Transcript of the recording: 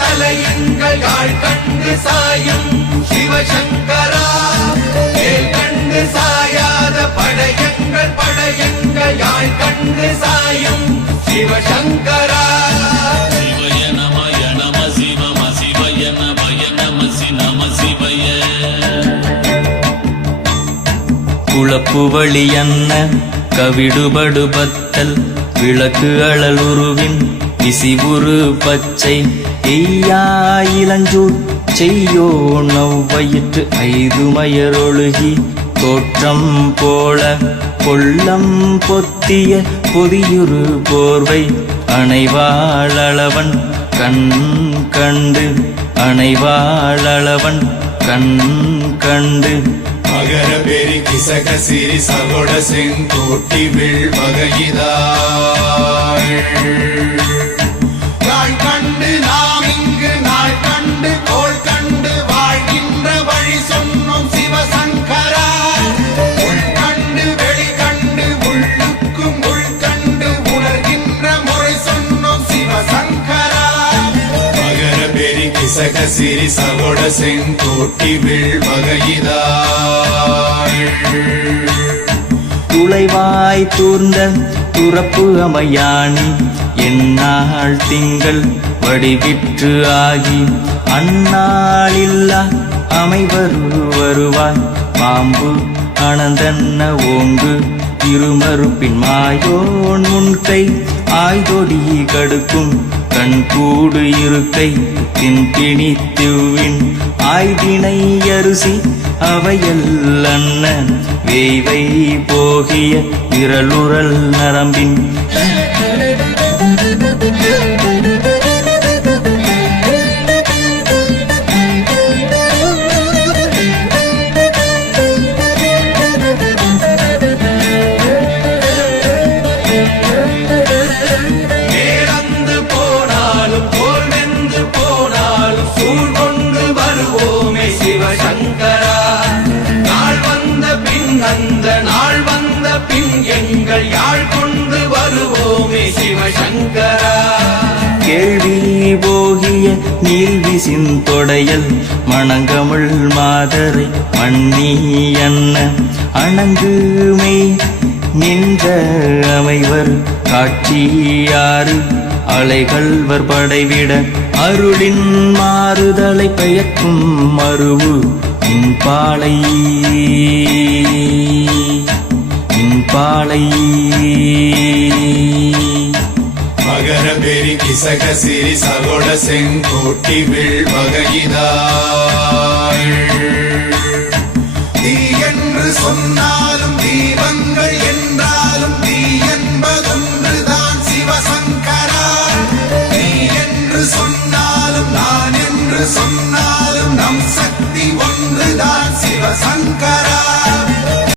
தலையங்கள் யாழ் கண்டு சாயும் சிவசங்கரா வேல் கண்டு சாயாத படையங்கள் யாழ் கண்டு சாயும் சிவசங்கரா சிவய நமய நம சிவம சிவய நமய நம சி நம சிவய குழப்பு வழியன்ன கவிடுபடு பத்தல் விளக்கு அழலுருவின் விசிவுரு பச்சை எய்யா இளஞ்சூர் செய்யோ நவ்வயிற்று ஐதுமயரொழுகி தோற்றம் போல கொள்ளம் பொத்திய பொதியுரு போர்வை அணைவாளவன் கண் கண்டு அணைவாளவன் கண் கண்டு மகர பெரி கிசக சிறி சகோட செங்கோட்டி வில் வகையிதாள் கண்டு நாம் இங்கு நாள் கண்டு கோள் கண்டு வாழ்கின்ற வழி சொன்னோம் சிவசங்கரா உள் கண்டு வெளி கண்டு உள்ளுக்கும் உள் கண்டு உணர்கின்ற முறை சொன்னோம் சிவசங்கரா மகர பெரி கிசக சிறி சகோட செங்கோட்டி வில் வகையிதாள் துளைவாய் தூர்ந்த துறப்பு அமையாணி எந்நாள் திங்கள் வடிவிற்று ஆகி அந்நாளில்லா வருவாய் பாம்பு அனந்தன்ன ஓங்கு இருமறுப்பின் மாயோன் முன்கை ஆய்தொடி கடுக்கும் கண்கூடு இருக்கை திணித்துவின் ஆய்தினை அரிசி அவையல்ல வேய்வை போகிய விரலுரல் நரம்பின் யாழ் கொண்டு வருவோமே சிவசங்கரா கேள்வி போகிய நீல்விசின் தொடையல் மணங்கமிழ் மாதரை மண்ணி அன்ன அணங்குமே நின்ற அமைவர் காட்சியாறு அலைகள்வர் படைவிட அருளின் மாறுதலை பெயர்க்கும் மருவு இன்பாலை பாலை மகர பெரி கிசக சிறி சகோட செங்கோட்டி வில் வகையிதாள் தீ என்று சொன்ன